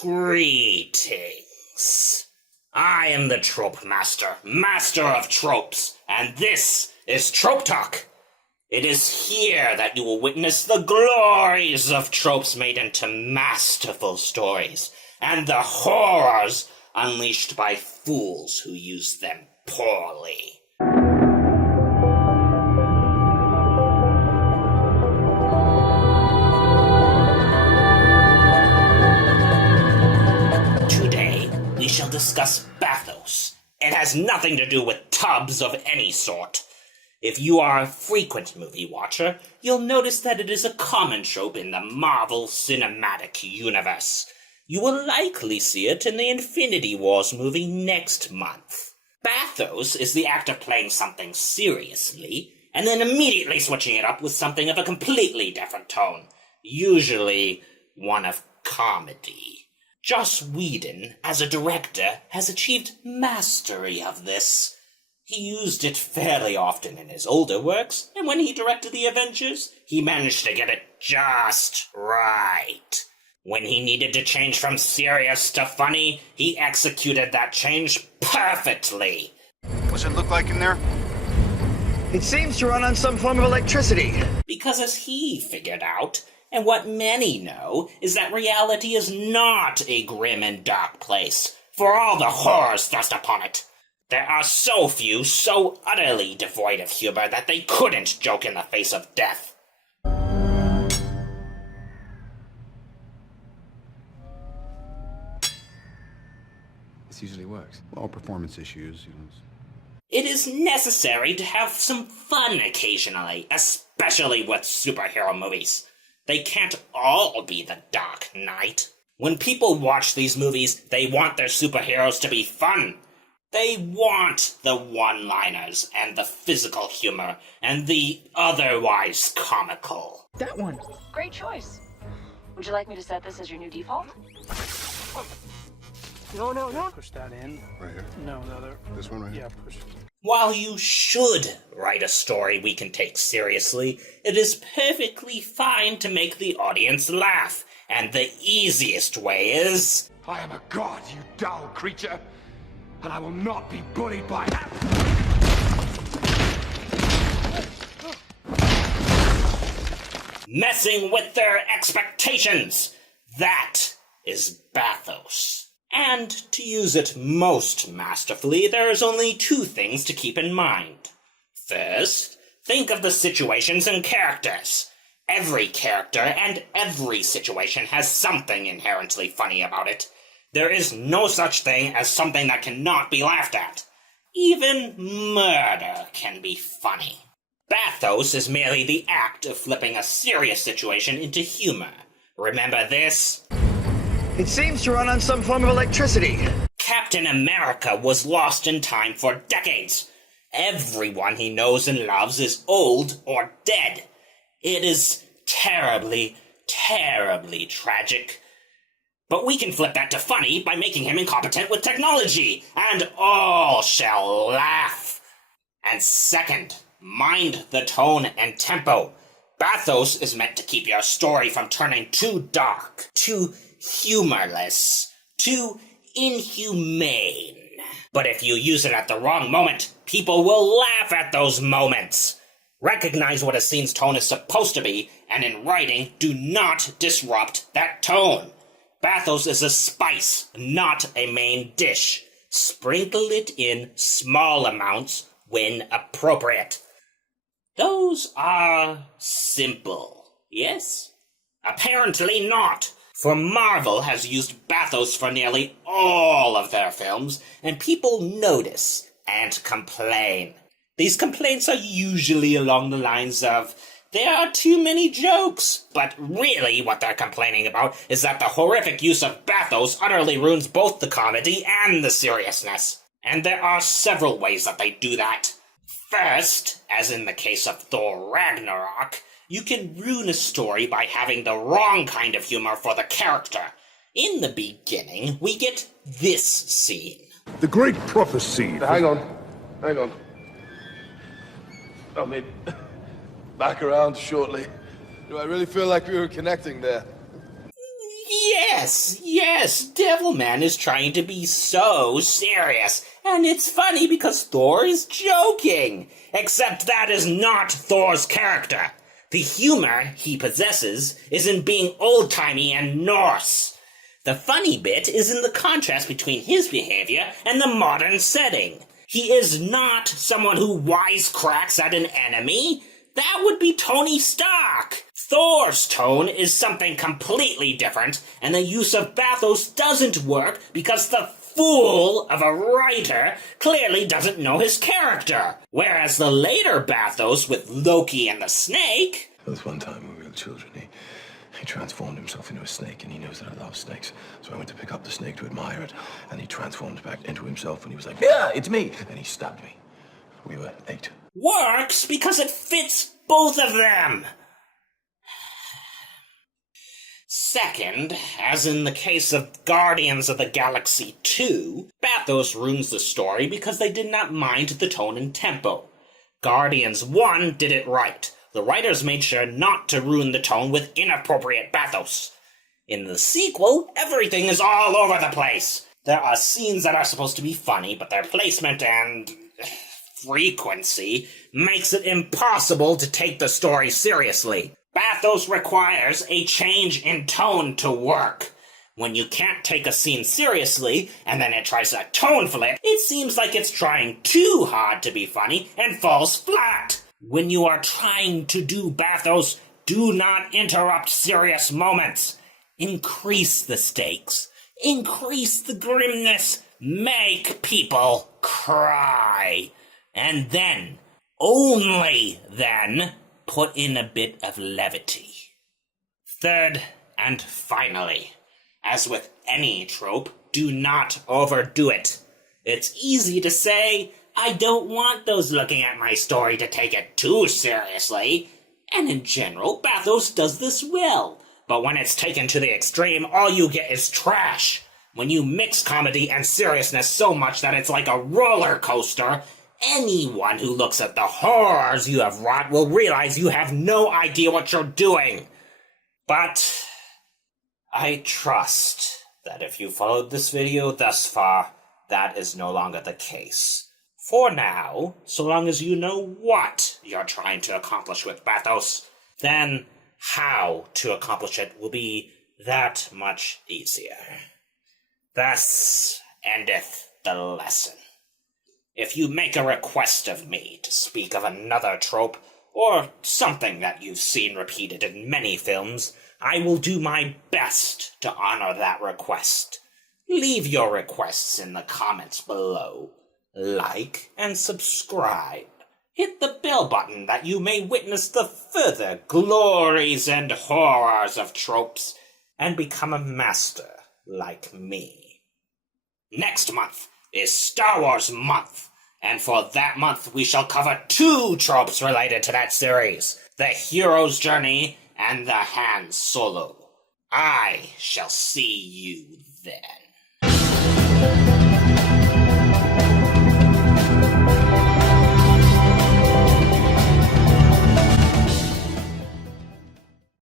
Greetings. I am the TropeMaster, master of tropes, and this is Tropetalk. It is here that you will witness the glories of tropes made into masterful stories, and the horrors unleashed by fools who use them poorly. We shall discuss Bathos. It has nothing to do with tubs of any sort. If you are a frequent movie watcher, you'll notice that it is a common trope in the Marvel Cinematic Universe. You will likely see it in the Infinity Wars movie next month. Bathos is the act of playing something seriously, and then immediately switching it up with something of a completely different tone, usually one of comedy. Joss Whedon, as a director, has achieved mastery of this. He used it fairly often in his older works, and when he directed the Avengers, he managed to get it just right. When he needed to change from serious to funny, he executed that change perfectly. What's it look like in there? It seems to run on some form of electricity. Because as he figured out, and what many know, is that reality is not a grim and dark place, for all the horrors thrust upon it. There are so few, so utterly devoid of humor that they couldn't joke in the face of death. This usually works. All performance issues, It is necessary to have some fun occasionally, especially with superhero movies. They can't all be the Dark Knight. When people watch these movies, they want their superheroes to be fun. They want the one-liners and the physical humor and the otherwise comical. That one. Great choice. Would you like me to set this as your new default? No. Push that in. Right here? No, the other. This one right here? Yeah, push it. While you should write a story we can take seriously, it is perfectly fine to make the audience laugh, and the easiest way is... I am a god, you dull creature, and I will not be bullied by that. messing with their expectations. That is Bathos. And to use it most masterfully, there is only two things to keep in mind. First, think of the situations and characters. Every character and every situation has something inherently funny about it. There is no such thing as something that cannot be laughed at. Even murder can be funny. Bathos is merely the act of flipping a serious situation into humor. Remember this? It seems to run on some form of electricity. Captain America was lost in time for decades. Everyone he knows and loves is old or dead. It is terribly, terribly tragic. But we can flip that to funny by making him incompetent with technology, and all shall laugh. And second, mind the tone and tempo. Bathos is meant to keep your story from turning too dark, too humorless, too inhumane. But if you use it at the wrong moment, people will laugh at those moments. Recognize what a scene's tone is supposed to be, and in writing, do not disrupt that tone. Bathos is a spice, not a main dish. Sprinkle it in small amounts when appropriate. Those are simple, yes? Apparently not, for Marvel has used Bathos for nearly all of their films, and people notice and complain. These complaints are usually along the lines of, there are too many jokes, but really what they're complaining about is that the horrific use of Bathos utterly ruins both the comedy and the seriousness. And there are several ways that they do that. First, as in the case of Thor Ragnarok, you can ruin a story by having the wrong kind of humor for the character. In the beginning, we get this scene. The great prophecy. Hang on. I mean, back around shortly. Do I really feel like we were connecting there? Yes, Devilman is trying to be so serious. And it's funny because Thor is joking. Except that is not Thor's character. The humor he possesses is in being old-timey and Norse. The funny bit is in the contrast between his behavior and the modern setting. He is not someone who wisecracks at an enemy. That would be Tony Stark. Thor's tone is something completely different, and the use of Bathos doesn't work because the fool of a writer clearly doesn't know his character. Whereas the later Bathos with Loki and the snake... There was one time when we were children, he transformed himself into a snake, and he knows that I love snakes. So I went to pick up the snake to admire it, and he transformed back into himself, and he was like, yeah, it's me! And he stabbed me. We were 8. Works because it fits both of them. Second, as in the case of Guardians of the Galaxy 2, Bathos ruins the story because they did not mind the tone and tempo. Guardians 1 did it right. The writers made sure not to ruin the tone with inappropriate Bathos. In the sequel, everything is all over the place. There are scenes that are supposed to be funny, but their placement and frequency makes it impossible to take the story seriously. Bathos requires a change in tone to work. When you can't take a scene seriously, and then it tries a tone flip, it seems like it's trying too hard to be funny and falls flat. When you are trying to do Bathos, do not interrupt serious moments. Increase the stakes. Increase the grimness. Make people cry. And then, only then, put in a bit of levity. Third, and finally, as with any trope, do not overdo it. It's easy to say, I don't want those looking at my story to take it too seriously. And in general, Bathos does this well. But when it's taken to the extreme, all you get is trash. When you mix comedy and seriousness so much that it's like a roller coaster, anyone who looks at the horrors you have wrought will realize you have no idea what you're doing. But I trust that if you followed this video thus far, that is no longer the case. For now, so long as you know what you're trying to accomplish with Bathos, then how to accomplish it will be that much easier. Thus endeth the lesson. If you make a request of me to speak of another trope, or something that you've seen repeated in many films, I will do my best to honor that request. Leave your requests in the comments below. Like and subscribe. Hit the bell button that you may witness the further glories and horrors of tropes, and become a master like me. Next month is Star Wars month, and for that month we shall cover 2 tropes related to that series, the hero's journey and the Han Solo. I shall see you then.